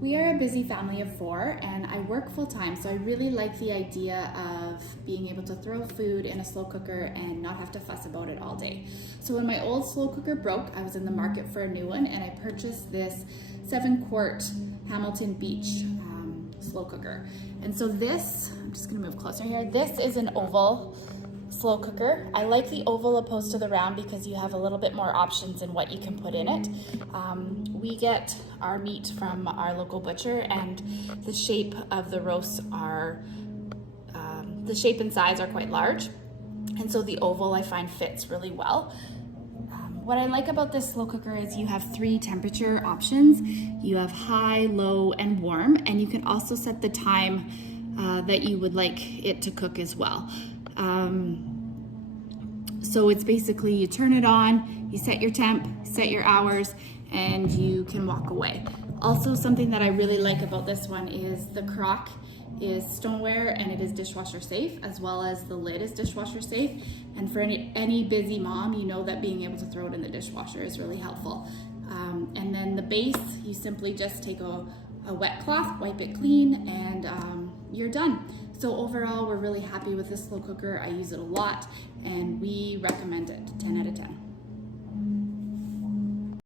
We are a busy family of 4 and I work full time, so I really like the idea of being able to throw food in a slow cooker and not have to fuss about it all day. So when my old slow cooker broke, I was in the market for a new one and I purchased this 7-quart Hamilton Beach slow cooker. And so this, I'm just gonna move closer here, this is an oval slow cooker. I like the oval opposed to the round because you have a little bit more options in what you can put in it. We get our meat from our local butcher and the shape of the roasts are, the shape and size are quite large. And so the oval I find fits really well. What I like about this slow cooker is you have 3 temperature options. You have high, low, and warm, and you can also set the time that you would like it to cook as well. So it's basically you turn it on, you set your temp, set your hours, and you can walk away. Also, something that I really like about this one is the crock is stoneware and it is dishwasher safe, as well as the lid is dishwasher safe. And for any busy mom, you know that being able to throw it in the dishwasher is really helpful. And then the base, you simply just take a wet cloth, wipe it clean, and you're done. So overall, we're really happy with this slow cooker. I use it a lot and we recommend it, 10 out of 10.